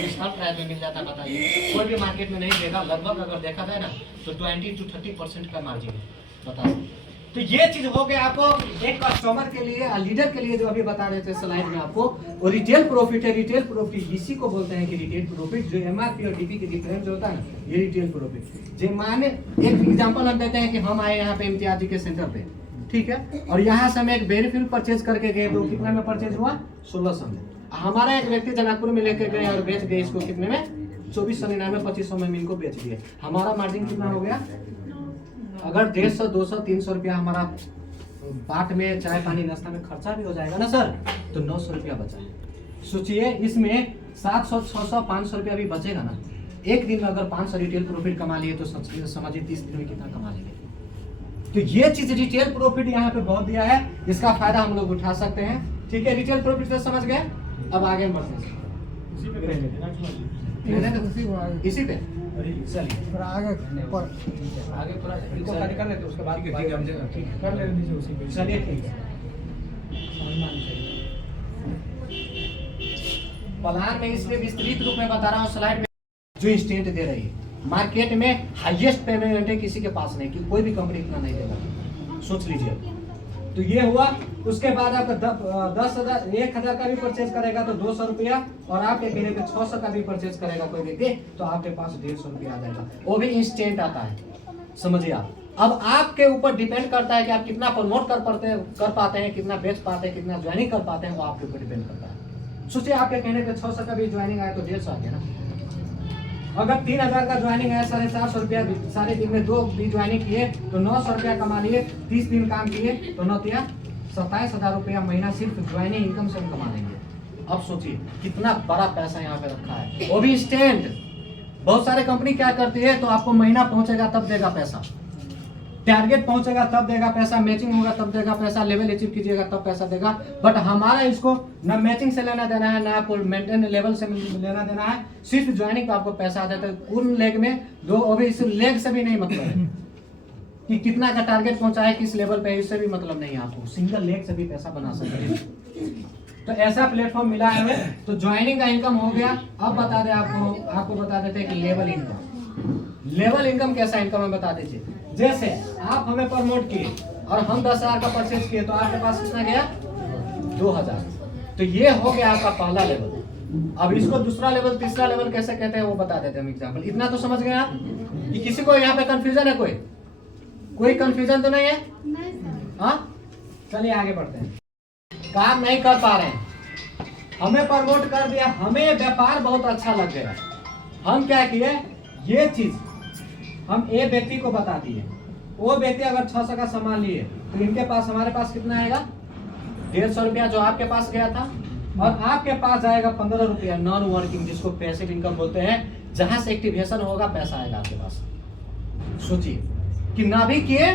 इस हर प्राइस में मिल जाता है, बताइए कोई भी मार्केट में नहीं देगा। लगभग अगर देखा जाए ना तो 20 to 30% का मार्जिन है, बताओ। तो ये चीज हो गया आपको एक कस्टमर के लिए, लीडर के लिए जो अभी बता रहे थे स्लाइड में आपको, वो रिटेल प्रॉफिट है। रिटेल प्रॉफिट इसी को बोलते हैं कि रिटेल प्रॉफिट, जो एमआरपी और डीपी के डिफरेंस होता है ना, ये रिटेल प्रॉफिट। जो माने एक एग्जांपल हम देते हैं कि हम आए यहाँ पे इम्तियाज जी के सेंटर पे, ठीक है, और यहाँ से हम एक बेरीफिल परचेज करके गए, तो कितना में परचेज हुआ? 1600 में। हमारा एक व्यक्ति जनकपुर में लेके गए और बेच गए इसको कितने में? 2499 2500 में मिल को बेच दिए। हमारा मार्जिन कितना हो गया? अगर 150 200 300 रुपया हमारा बाट में चाय पानी नाश्ता में खर्चा भी हो जाएगा ना सर, तो 900 रुपया बचा। सोचिए इसमें 700 600 500 रुपया भी बचेगा ना। एक दिन में अगर 500 रिटेल प्रॉफिट कमा लिए तो समझिए 30 दिन में कितना कमा लेंगे। तो ये चीज रिटेल प्रॉफिट यहाँ पे बहुत दिया है, इसका फायदा हम लोग उठा सकते हैं। ठीक है, रिटेल प्रॉफिट तो समझ गए। अब आगे बढ़ते हैं इसी पे, चलिए आगे थोड़ा इनको खाली कर लेते उसके बाद कर लेंगे उसी पे। चलिए ठीक है। प्लान में इसलिए विस्तृत रूप में बता रहा हूँ स्लाइड में, जो इंस्टेंट दे रही है मार्केट में हाईएस्ट पेमेंट है, किसी के पास नहीं, कि कोई भी कंपनी इतना नहीं देगा, सोच लीजिए। तो ये हुआ। उसके बाद आपका 10,000 1000 का भी परचेज करेगा तो 200 रुपया, और आपके कहने पे 600 का भी परचेज करेगा कोई व्यक्ति तो आपके पास 150 रुपया आ जाएगा, वो भी इंस्टेंट आता है, समझिए आप। अब आपके ऊपर डिपेंड करता है कि आप कितना प्रमोट कर पाते हैं, कितना बेच पाते हैं, कितना ज्वाइनिंग कर पाते हैं, वो आपके ऊपर डिपेंड करता है। सोचिए आपके कहने पे 600 का भी ज्वाइनिंग आया तो 150 आ गया ना। अगर 3000 का ज्वाइनिंग है, 450 रुपया सारे दिन में 2 भी ज्वाइनिंग किए तो 900 रुपया कमा लिए, 30 दिन काम किए तो 9 तिया 27,000 रुपया महीना सिर्फ ज्वाइनिंग इनकम से हम कमा लेंगे। अब सोचिए कितना बड़ा पैसा यहाँ पे रखा है, वो भी इंस्टेंट। बहुत सारे कंपनी क्या करती है, तो आपको महीना पहुंचेगा तब देगा पैसा, टारगेट पहुंचेगा तब देगा पैसा, मैचिंग होगा तब देगा पैसा, लेवल अचीव कीजिएगा तब पैसा देगा। बट हमारा इसको ना मैचिंग से लेना देना है, ना आपको मेंटेन लेवल से लेना देना है, सिर्फ ज्वाइनिंग का आपको पैसा आ जाता है। उन लेग में दो, अभी इस लेग से भी नहीं मतलब है कि कितना का टारगेट पहुंचा है, किस लेवल पे, इससे भी मतलब नहीं है आपको, सिंगल लेग से भी पैसा बना सकते हैं। तो ऐसा प्लेटफॉर्म मिला है हमें। तो ज्वाइनिंग का इनकम हो गया। अब बता दें आपको बता देते हैं कि लेवल इनकम। लेवल इनकम कैसा इनकम है बता दीजिए। जैसे आप हमें प्रमोट किए और हम 10,000 का परचेज किए तो आपके पास कितना गया? 2,000। तो ये हो गया आपका पहला लेवल। अब इसको दूसरा लेवल तीसरा लेवल कैसे कहते हैं वो बता देते हैं हम एग्जाम्पल। इतना तो समझ गए आप कि किसी को यहाँ पे कंफ्यूजन है? कोई कंफ्यूजन तो नहीं है? हाँ, चलिए आगे बढ़ते हैं। काम नहीं कर पा रहे हैं, हमें प्रमोट कर दिया, हमें व्यापार बहुत अच्छा लग गया, हम क्या किए, ये चीज हम ए व्यक्ति को बता दिए। वो व्यक्ति अगर 600 का सामान लिए तो इनके पास हमारे पास कितना आएगा? 150 रुपया जो आपके पास गया था, और आपके पास जाएगा 15 रुपया नॉन वर्किंग, जिसको पैसिव इनकम बोलते हैं, जहां से एक्टिवेशन होगा पैसा आएगा आपके पास। सोचिए कि ना भी किए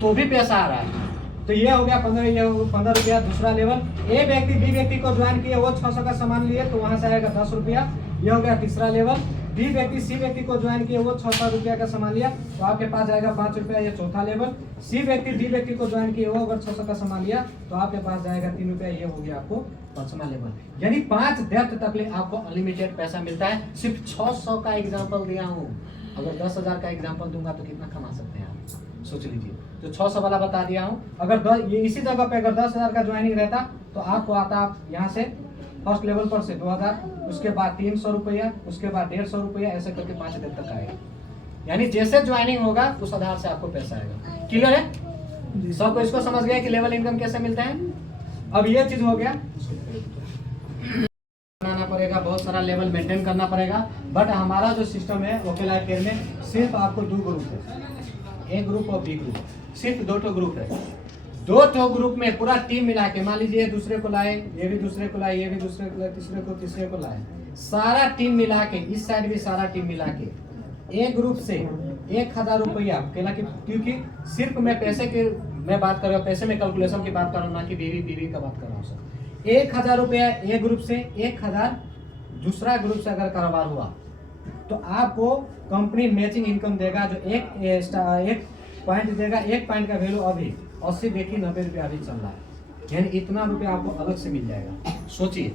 तो भी पैसा आ रहा है। तो ये हो गया 15 रुपया दूसरा लेवल। ए व्यक्ति बी व्यक्ति को ज्वाइन किए, वो 600 का सामान लिए तो वहां से आएगा 10 रुपया, ये हो गया तीसरा लेवल। डी व्यक्ति सी व्यक्ति को ज्वाइन किए, वो 600 रुपया का सामान लिया तो आपके पास जाएगा 5 रुपया, ये चौथा लेवल। सी व्यक्ति डी व्यक्ति को ज्वाइन किए, वो अगर 600 का सामान लिया तो आपके पास जाएगा 3 रुपया, ये हो गया आपको 5वां लेवल। यानी 5 डेप्थ तक ले आपको अनलिमिटेड पैसा मिलता है। सिर्फ 600 का एग्जाम्पल दिया हूँ, अगर 10,000 का एग्जाम्पल दूंगा तो कितना कमा सकते हैं आप, सोच लीजिए। तो 600 वाला बता दिया हूँ। अगर ये इसी जगह पे अगर 10,000 का ज्वाइनिंग रहता तो आपको आता, आप यहाँ से फर्स्ट लेवल पर से 2,000, उसके बाद 300 रुपया, उसके बाद 150 रुपया, ऐसे करके 5 दिन तक आएगा। यानी जैसे ज्वाइनिंग होगा उस आधार से आपको पैसा आएगा। क्लियर है सबको? इसको समझ गया कि लेवल इनकम कैसे मिलता है। अब ये चीज हो गया, बनाना पड़ेगा, बहुत सारा लेवल मेंटेन करना पड़ेगा। बट हमारा जो सिस्टम है वकील लाइफ केयर में सिर्फ आपको 2 ग्रुप है, ए ग्रुप और बी ग्रुप, सिर्फ 2 ग्रुप है। 2 ग्रुप में पूरा टीम मिला के, मान लीजिए दूसरे को लाए, ये भी दूसरे को लाए, ये भी दूसरे को लाए, तीसरे को लाए, सारा टीम मिला के, इस साइड भी सारा टीम मिला के ए ग्रुप से 1,000 रुपया, क्योंकि सिर्फ मैं पैसे की मैं बात कर रहा हूँ, पैसे में कैलकुलेशन की बात कर रहा हूँ, ना कि बीवी का बात कर रहा हूँ सर। 1,000 रुपया ए ग्रुप से, 1,000 दूसरा ग्रुप से अगर कारोबार हुआ तो आपको कंपनी मैचिंग इनकम देगा, जो एक पॉइंट देगा। 1 पॉइंट का वैल्यू अभी 80 देखिए 90 रुपया अभी चल रहा है, यानी इतना रुपया आपको अलग से मिल जाएगा। सोचिए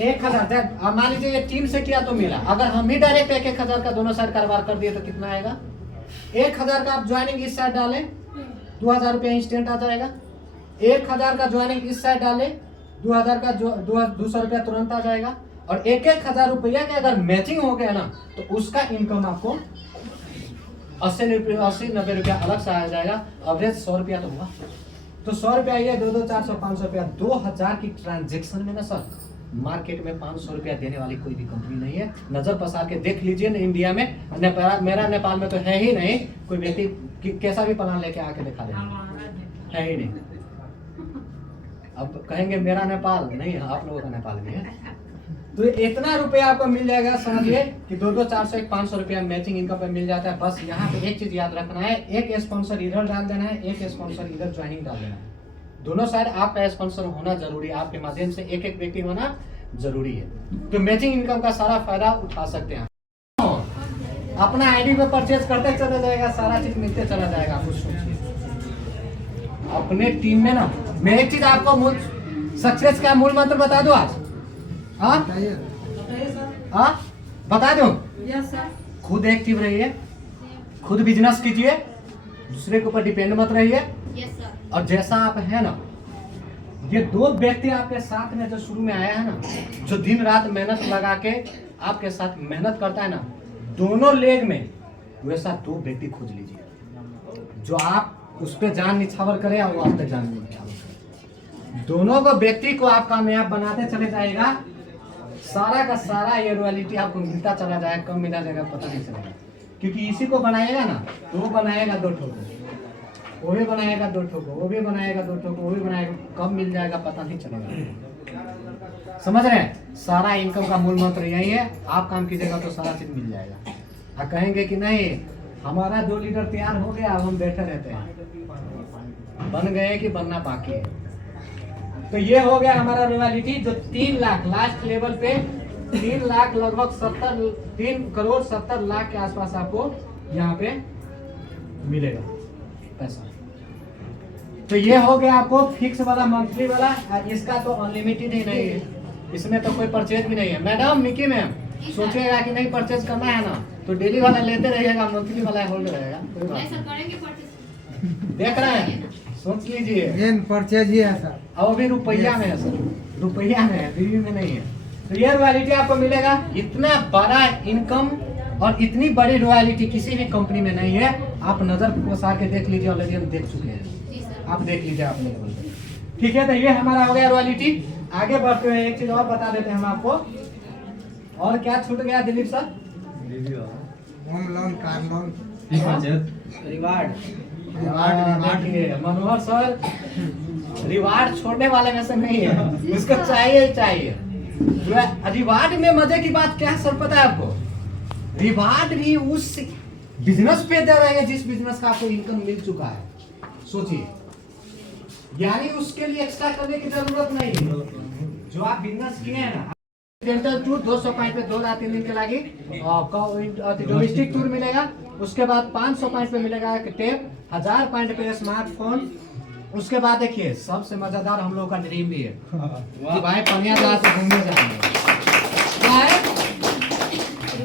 1000, अब मान लीजिए ये टीम से किया तो मिला, अगर हम ही डायरेक्ट 1000 का दोनों साइड कारोबार कर दिए तो कितना आएगा? 1000 का आप ज्वाइनिंग इस साइड डालें 2000 रुपया इंस्टेंट आ जाएगा। 1000 का ज्वाइनिंग इस साइड डालें 2000 का 200 रुपया तुरंत आ जाएगा। और 1000 रुपया के अगर मैचिंग हो गया ना तो उसका इनकम आपको 80-90 रुपया अलग से आ जाएगा। एवरेज 100 रुपया तो हुआ, तो 100 रुपया ये 2 400 500 रुपया 2000 की ट्रांजेक्शन में ना सर मार्केट में 500 रुपया देने वाली कोई भी कंपनी नहीं है। नजर पसार के देख लीजिए ना, इंडिया में मेरा नेपाल में तो है ही नहीं। कोई व्यक्ति कैसा भी प्लान लेके आके दिखा देगा, है ही नहीं। अब कहेंगे मेरा नेपाल नहीं, आप लोगों का नेपाल भी है। तो इतना रुपया आपको मिल जाएगा, समझिए कि 2 400 500 रुपया मैचिंग इनकम पे मिल जाता है। बस यहाँ पे एक चीज याद रखना है, एक स्पॉन्सर इधर डाल देना है, एक स्पॉन्सर इधर ज्वाइनिंग डाल देना है। दोनों साइड आपका स्पॉन्सर होना जरूरी है, आपके माध्यम से एक एक व्यक्ति होना जरूरी है। तो मैचिंग इनकम का सारा फायदा उठा सकते हैं। अपना आईडी पे परचेज करते चला जाएगा, सारा चीज मिलते चला जाएगा। कुछ सोचिए अपने टीम में ना, मैं एक चीज आपको मूल सक्सेस का मूल मंत्र बता दो आज। हाँ बता दो। खुद एक्टिव रहिए, खुद बिजनेस कीजिए, दूसरे के ऊपर डिपेंड मत रहिए। और जैसा आप है ना, ये 2 व्यक्ति आपके साथ में जो शुरू में आया है ना, जो दिन रात मेहनत लगा के आपके साथ मेहनत करता है ना, दोनों लेग में वैसा 2 व्यक्ति खोज लीजिए जो आप उस पर जान निछावर करे और वो आप पे जान निछावर करे। दोनों को व्यक्ति को आप कामयाब बनाते चले जाएगा, सारा का सारा ये रॉयल्टी आपको मिलता चला जाएगा, कम मिला जाएगा पता नहीं चलेगा। क्योंकि इसी को बनाएगा ना तो वो बनाएगा 2 ठोको, वो भी बनाएगा 2 ठोको, वो भी बनाएगा 2 ठोको, वो भी बनाएगा, कब मिल जाएगा पता नहीं चलेगा। समझ रहे हैं? सारा इनकम का मूल मंत्र यही है, आप काम कीजिएगा तो सारा चीज मिल जाएगा। और कहेंगे कि नहीं हमारा 2 लीटर तैयार हो गया, अब हम बैठे रहते हैं, बन गए कि बनना बाकी है। तो ये हो गया हमारा रॉयल्टी, जो 3 लाख लास्ट लेवल पे 3 लाख लगभग 3 करोड़ 70 लाख के आसपास आपको यहाँ पे मिलेगा पैसा। तो ये हो गया आपको फिक्स वाला मंथली वाला। इसका तो अनलिमिटेड ही नहीं है, इसमें तो कोई परचेज भी नहीं है। मैडम मिकी मैम सोचिएगा कि नहीं परचेज करना है ना तो डेली वाला लेते रहिएगा, मंथली वाला होल्ड रहेगा। देख रहे हैं, सोच लीजिए परचेज ही है सर। अब अभी रुपया में है सर, रुपया में है, बीवी में नहीं है। तो ये रॉयल्टी आपको मिलेगा। इतना बड़ा इनकम और इतनी बड़ी रॉयल्टी किसी भी कंपनी में नहीं है। आप नजर पसार के देख लीजिए, ऑलरेडी हम देख चुके हैं, आप देख लीजिए अपने लेवल पे। ठीक है, तो ये हमारा हो गया रॉयल्टी। आगे बढ़ते हुए एक चीज और बता देते हैं हम आपको। और क्या छूट गया Dilip sir? Home loan, car loan, reward. देखिए मनोहर सर रिवार्ड छोड़ने वाले में से नहीं है, उसको चाहिए ही चाहिए। रिवार्ड में मजे की बात क्या है सर पता है आपको? रिवार्ड भी उस बिजनेस पे दे रहे हैं जिस बिजनेस का आपको इनकम मिल चुका है। सोचिए, यानी उसके लिए एक्स्ट्रा करने की जरूरत नहीं है। जो आप बिजनेस किए हैं ना, डेंटल टूर 200 पॉइंट पे 2 रात 3 दिन के लगी, डोमेस्टिक टूर मिलेगा। उसके बाद 500 पॉइंट पे मिलेगा टेप, 1000 पॉइंट पे स्मार्टफोन। उसके बाद देखिए सबसे मजेदार हम लोग का ड्रीम भी है कि भाई पनियादार से घूमने जाएंगे। क्या है?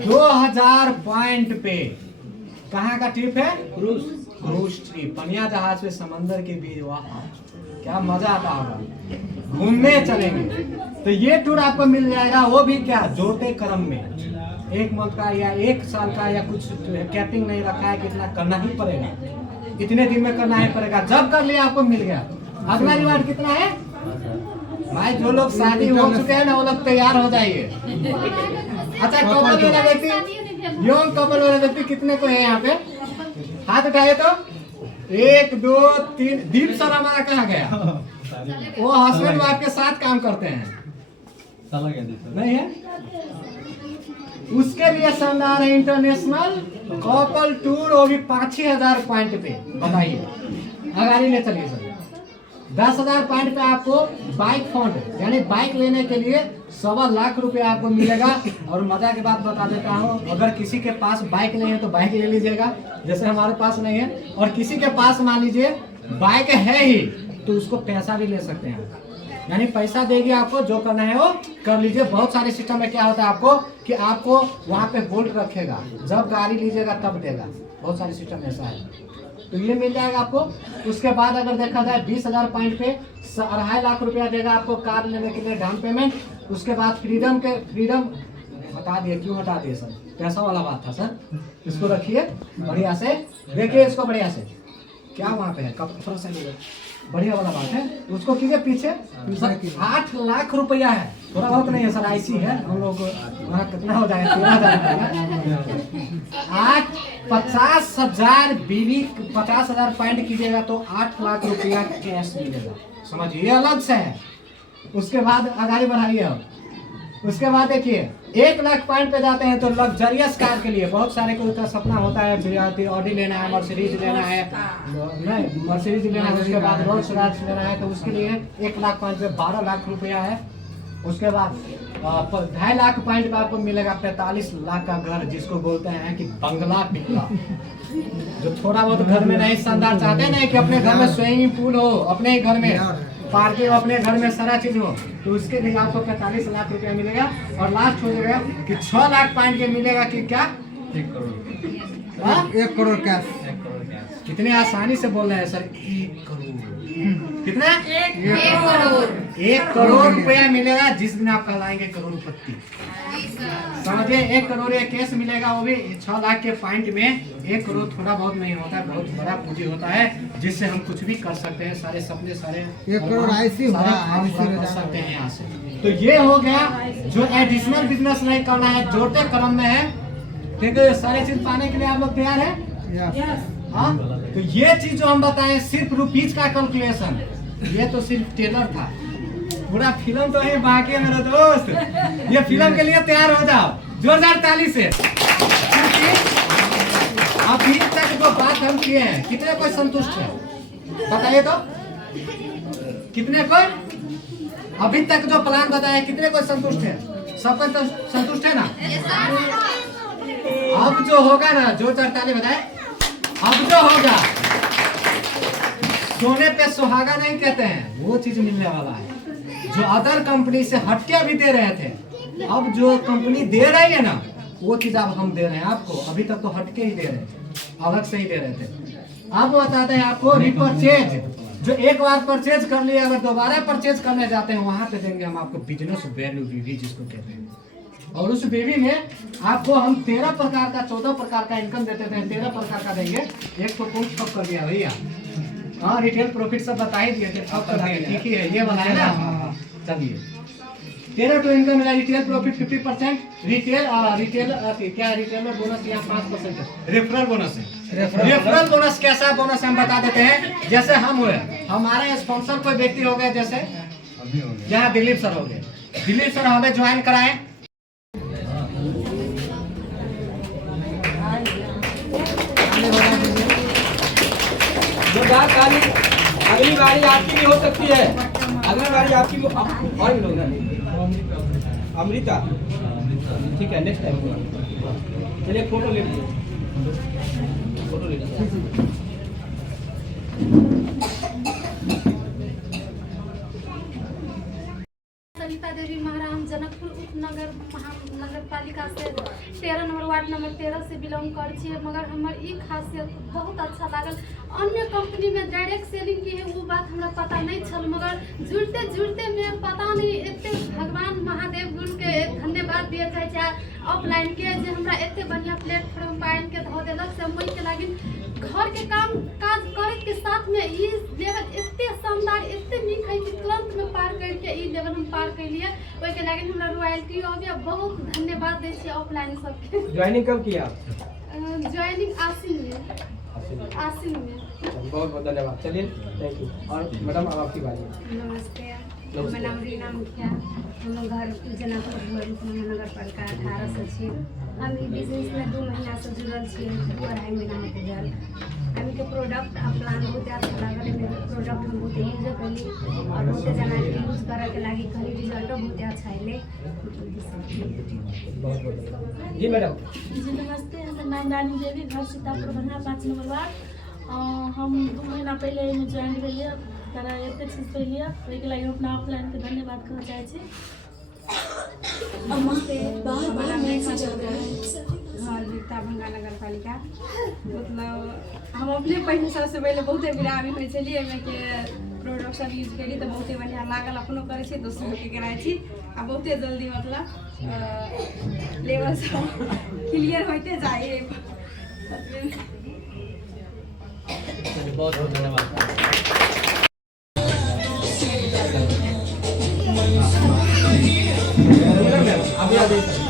2000 पॉइंट पे कहाँ का ट्रिप है? क्रूज ट्रिप, पनिया जहाज पे समंदर के बीच। वाह क्या मजा आता होगा, घूमने चलेंगे। तो ये टूर आपको मिल जाएगा, वो भी क्या जोड़ते क्रम में 1 मंथ का या 1 साल का, या कुछ कैपिंग नहीं रखा है, कितना करना ही पड़ेगा, इतने दिन में करना ही पड़ेगा। जब कर लिया आपको मिल गया। अगला रिवार्ड कितना है भाई? जो लोग शादी हो चुके हैं ना वो लोग तैयार हो जाइए। अच्छा कपल वाला व्यक्ति, यंग कपल वाला व्यक्ति कितने को है यहाँ पे? हाथ उठाए तो 1 2 3। दीप सर हमारा कहाँ गया? वो हस्बैंड वाइफ के साथ काम करते हैं, नहीं है? उसके लिए शानदार है इंटरनेशनल कपल टूर, वो भी 5-6 हजार पॉइंट पे। बताइए, आगे ले चलिए सर। 10,000 पॉइंट पे आपको बाइक फंड, यानी बाइक लेने के लिए 1.25 लाख रुपए आपको मिलेगा। और मजा की बात बता देता हूँ, अगर किसी के पास बाइक नहीं है तो बाइक ले लीजिएगा, जैसे हमारे पास नहीं है। और किसी के पास मान लीजिए बाइक है ही तो उसको पैसा भी ले सकते हैं। यानी पैसा देगी आपको, जो करना है वो कर लीजिए। बहुत सारे सिस्टम में क्या होता है आपको कि आपको वहाँ पे होल्ड रखेगा, जब गाड़ी लीजिएगा तब देगा। बहुत सारे सिस्टम ऐसा है, तो ये मिल जाएगा आपको। उसके बाद अगर देखा जाए 20,000 पॉइंट पे 2.5 लाख रुपया देगा आपको कार लेने के लिए डाउन पेमेंट। उसके बाद फ्रीडम हटा दिए, क्यों हटा दिए सर? पैसा वाला बात था सर, इसको रखिए बढ़िया से, देखिए इसको बढ़िया से, क्या वहाँ पे है कब थोड़ा सा बढ़िया वाला बात है, उसको कीजिए पीछे। 8 लाख रुपया है, थोड़ा बहुत नहीं है सर, आईसी है हम लोग वहाँ कितना हो जाएगा 13,000 50,000 बीवी 50,000 पॉइंट कीजिएगा तो 8 लाख रुपया कैश मिलेगा, समझिए, ये अलग से है। उसके बाद आगे बढ़ाइए अब। उसके बाद देखिए 1 लाख पॉइंट पे जाते हैं तो लग्जरियस कार के लिए बहुत सारे को का सपना होता है, ऑडी लेना है, मर्सिडीज लेना है, नहीं मर्सिडीज लेना है, उसके बाद रोल्स रॉयस लेना है, तो उसके लिए 1 लाख पॉइंट पे 12 लाख रुपया है। उसके बाद 2.5 लाख पॉइंट पे आपको मिलेगा 45 लाख का घर, जिसको बोलते हैं कि बंगला पिंगला। जो थोड़ा बहुत घर में नहीं शानदार चाहते हैं ना कि अपने घर में स्विमिंग पूल हो, अपने ही घर में पार्किंग, अपने घर में सारा चीज हो, तो उसके लिए आपको 45 लाख रुपया मिलेगा। और लास्ट हो जाएगा कि 6 लाख पॉइंट के मिलेगा कि क्या 1 करोड़ कैश। कितने आसानी से बोल रहे हैं सर, 1 करोड़ कितना? 1 करोड़ रुपया मिलेगा जिस दिन आप कहलाएंगे करोड़पति, समझिए। 1 करोड़ एक केस मिलेगा, वो भी 6 लाख के पॉइंट में। 1 करोड़ थोड़ा बहुत नहीं होता है, बहुत बड़ा पूंजी होता है, जिससे हम कुछ भी कर सकते हैं, सारे सपने सारे 1 करोड़ ऐसी कर सकते हैं यहाँ से। तो ये हो गया, जो एडिशनल बिजनेस नहीं करना है, जोड़ते क्रम में है, ठीक है। सारे चीज पाने के लिए आप लोग तैयार है? हाँ, तो ये चीज जो हम बताएं सिर्फ रुपीज का कैलकुलेशन, ये तो सिर्फ टेलर था, पूरा फिल्म तो है बाकी है मेरा दोस्त। ये फिल्म के लिए तैयार हो जाओ, जोरदार ताली से। अभी तक जो बात हम किए हैं, कितने कोई संतुष्ट है बताइए तो? कितने कोई अभी तक जो प्लान बताया, कितने कोई संतुष्ट है? सब कोई तो संतुष्ट है ना? अब जो होगा ना, जो 48 बताए, अब जो होगा, सोने पे सुहागा नहीं कहते हैं, वो चीज मिलने वाला है जो अदर कंपनी से हटके अभी दे रहे थे। अब जो कंपनी दे रही है ना, वो चीज अब हम दे रहे हैं आपको। अभी तक तो हटके ही दे रहे थे, अलग से ही दे रहे थे। अब बताते हैं आपको रिपर्चेज, जो एक बार परचेज कर लिया, अगर दोबारा परचेज करने जाते हैं, वहां पे देंगे हम आपको बिजनेस वैल्यू बीवी, जिसको कहते हैं। और उस बीवी में आपको हम 13 प्रकार का 14 प्रकार का इनकम देते थे, 13 प्रकार का देंगे। एक तो कौन ठप कर दिया भैया? हाँ, रिटेल प्रॉफिट सब बता ही दिए थे, ठप कर दिए, ठीक ही है, ये वाला है ना। चलिए 13 तो इनकम मिला, रिटेल प्रॉफिट 50%, रिटेल क्या रिटेलर बोनस यहाँ 5%, रेफरल बोनस है। रेफरल बोनस कैसा बोनस हम बता देते हैं। जैसे हम हुए, हमारे स्पॉन्सर कोई व्यक्ति हो गए, जैसे यहाँ दिलीप सर हो गए, दिलीप सर हमें ज्वाइन कराएं, जो बात अगली बारी आपकी भी हो सकती है, अगली बारी आपकी भी। और लोग अमृता, ठीक है, नेक्स्ट टाइम चलिए फोटो ले लीजिए, फोटो ले लीजिए। सरिता देवी महाराज जनकपुर उपनगर महानगर पालिका से 13 नंबर वार्ड नंबर 13 से बिलोंग कर छिए। मगर हमर ई खासियत बहुत अच्छा लागल। अन्य कंपनी में डायरेक्ट सेलिंग की है, वो बात हमरा पता नहीं छल, मगर जुड़ते जुड़ते में पता नहीं एते भगवान महादेव गुरु के धन्यवाद दिया जाए ऑफलाइन के, जे हमरा एते बढ़िया प्लेटफॉर्म पाइन के धो देलक से मुई के लागिन घर के काम काज करे के साथ में ई लेवल एते शानदार एते नीक है कि तुरंत में पार करके ई लेवल हम पार कर लिए। ओइ के लागिन हमरा रॉयल्टी हो गया, बहुत धन्यवाद दै छी ऑफलाइन सबके। ज्वाइनिंग कब किया? ज्वाइनिंग आसिन में। बहुत बहुत धन्यवाद, चलिए थैंक यू। और मैडम अब आपकी बारी। नमस्ते, मेरा नाम रीना मुखिया, हम घर जनकपुर नगर पालिका 18 से छी। हम ई बिजनेस में 2 महीना से जुड़ल छी, 2.5 महीना होते गल। हम के प्रोडक्ट आ प्लान बहुत अच्छा लागल, प्रोडक्ट हम बहुत यूज करी और बहुत जना के यूज करे के लागी करी, रिजल्ट बहुत अच्छा आइले। बहुत बहुत जी मैडम। जी नमस्ते, हम नाम रानी देवी, घर सीतापुर बन्हा 5 नंबर वार्ड। हम 2 महीना पहले में ज्वाइन भेलिए। तारा एते चीज पे लिया ओहि के लागि हम अपना ऑफलाइन के धन्यवाद कहना चाहे छी। हमारा मैसेज आ रहा है हाँ जीता भंगा नगर पालिका मतलब हम अपने पहले सबसे पहले बहुते विरामी होइ छलिए एहिमे के प्रोडक्ट यूज करी तो बहुते बढ़िया लागल, अपनो करे छी दोसरो के कराय छी आ बहुते जल्दी मतलब लेवल सब क्लियर होते जाए। बहुत बहुत धन्यवाद। अभी आ जाइए।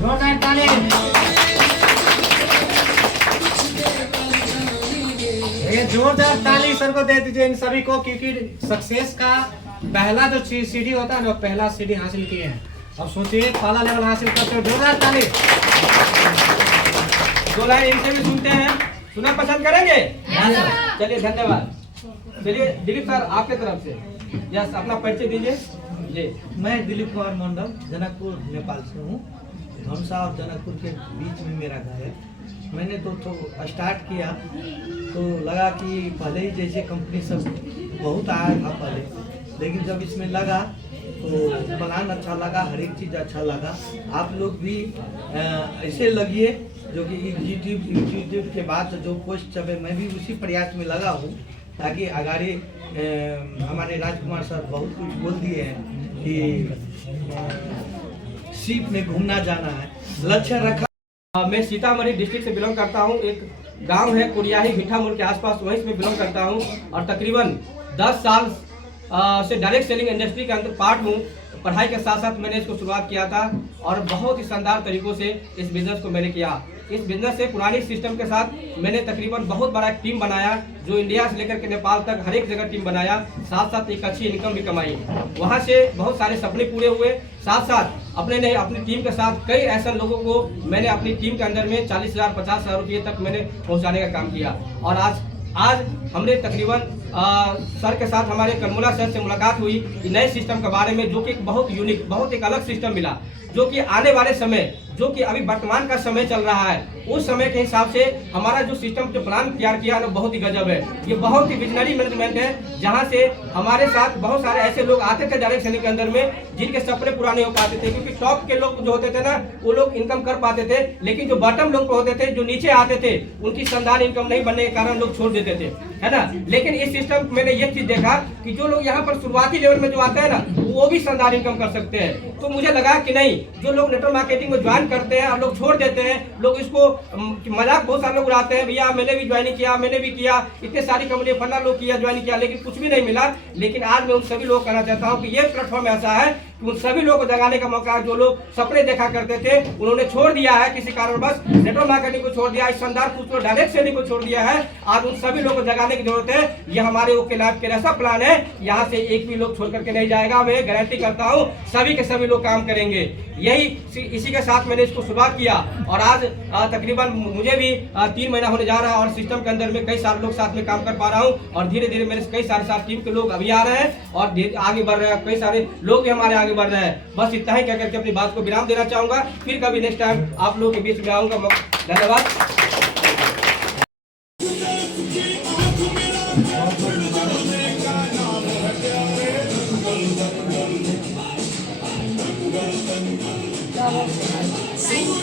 जोरदार ताली। ये जोरदार ताली सर को दे दीजिए इन सभी को, क्योंकि सक्सेस का पहला जो सीढ़ी होता है ना, पहला सीढ़ी हासिल किए हैं। अब सोचिए पहला लेवल हासिल करते हो, जोरदार ताली। दो लाइन इनसे भी सुनते हैं, सुनना पसंद करेंगे? चलिए धन्यवाद। चलिए दिलीप सर आपके तरफ से यस अपना परिचय दीजिए जी। मैं दिलीप कुमार मंडल जनकपुर नेपाल से हूँ। धमसा और जनकपुर के बीच में मेरा घर है। मैंने तो स्टार्ट किया तो लगा कि पहले ही जैसे कंपनी सब बहुत आया था पहले, लेकिन जब इसमें लगा तो प्लान अच्छा लगा, हर एक चीज़ अच्छा लगा। आप लोग भी ऐसे लगिए जो कि यूट्यूब के बाद जो पोस्ट सब है, मैं भी उसी प्रयास में लगा हूँ ताकि आगे हमारे राजकुमार सर बहुत कुछ बोल दिए हैं कि शिप में घूमना जाना है, लक्ष्य रखा। मैं सीतामढ़ी डिस्ट्रिक्ट से बिलोंग करता हूँ। एक गांव है कुरियाही भिट्ठा मोड़ के आसपास, वहीं से मैं बिलोंग करता हूँ और तकरीबन 10 साल से डायरेक्ट सेलिंग इंडस्ट्री के अंदर पार्ट हूँ। पढ़ाई के साथ साथ मैंने इसको शुरुआत किया था और बहुत ही शानदार तरीकों से इस बिजनेस को मैंने किया। इस बिजनेस से पुरानी सिस्टम के साथ मैंने तकरीबन बहुत बड़ा एक टीम बनाया, जो इंडिया से लेकर के नेपाल तक हर एक जगह टीम बनाया, साथ साथ एक अच्छी इनकम भी कमाई। वहाँ से बहुत सारे सपने पूरे हुए, साथ साथ अपनी टीम के साथ कई ऐसे लोगों को मैंने अपनी टीम के अंदर में 40,000 50,000 रुपये तक मैंने पहुँचाने का काम किया। और आज हमने तकरीबन सर के साथ हमारे कनमुला सर से मुलाकात हुई कि नए सिस्टम के बारे में, जो कि एक बहुत यूनिक, बहुत एक अलग सिस्टम मिला, जो कि आने वाले समय, जो कि अभी वर्तमान का समय चल रहा है, उस समय के हिसाब से हमारा जो सिस्टम जो प्लान तैयार किया है बहुत ही गजब है। ये बहुत ही विजनरी मैनेजमेंट है, जहां से हमारे साथ बहुत सारे ऐसे लोग आते थे डायरेक्ट सेलिंग के अंदर में, जिनके सपने पूरा नहीं हो पाते थे, क्योंकि टॉप के लोग जो होते थे ना, वो लोग इनकम कर पाते थे, लेकिन जो बॉटम लोग होते थे, जो नीचे आते थे, उनकी शानदार इनकम नहीं बनने के कारण लोग छोड़ देते थे, है ना। लेकिन इस सिस्टम मैंने ये चीज देखा कि जो लोग यहाँ पर शुरुआती लेवल में जो आते हैं ना, वो भी शानदार इनकम कर सकते हैं। तो मुझे लगा कि नहीं, जो लोग नेटवर्क मार्केटिंग में ज्वाइन करते हैं और लोग छोड़ देते हैं, लोग इसको मजाक बहुत सारे लोग उड़ाते हैं, भैया मैंने भी ज्वाइन किया, मैंने भी किया, इतने सारी कंपनी फला लोग किया, ज्वाइन किया, लेकिन कुछ भी नहीं मिला। लेकिन आज मैं उन सभी लोग कहना चाहता हूँ कि ये प्लेटफॉर्म ऐसा है कि उन सभी लोगों को जगाने का मौका है। जो लोग सपने देखा करते थे, उन्होंने छोड़ दिया है किसी कारणवश, नेटवर्क मार्केटिंग को छोड़ दिया, इस शानदार कुछ डायरेक्ट सेलिंग को छोड़ दिया है। आज उन सभी लोगों को जगाने की जरूरत है। ये हमारे ओके लैब के ऐसा प्लान है, यहाँ से एक भी लोग छोड़ करके नहीं जाएगा। मैं गारंटी करता हूँ सभी के सभी लोग काम करेंगे। इसी के साथ मैंने इसको शुरुआत किया और आज तकरीबन मुझे भी 3 महीना होने जा रहा है और सिस्टम के अंदर में कई सारे लोग साथ में काम कर पा रहा हूँ और धीरे धीरे मेरे कई सारे साथ टीम के लोग अभी आ रहे हैं और आगे बढ़ रहे हैं। कई सारे लोग भी हमारे आगे बढ़ रहे हैं। बस इतना ही कह करके अपनी बात को विराम देना चाहूंगा। फिर कभी नेक्स्ट टाइम आप लोगों के बीच में आऊंगा। धन्यवाद। Sim.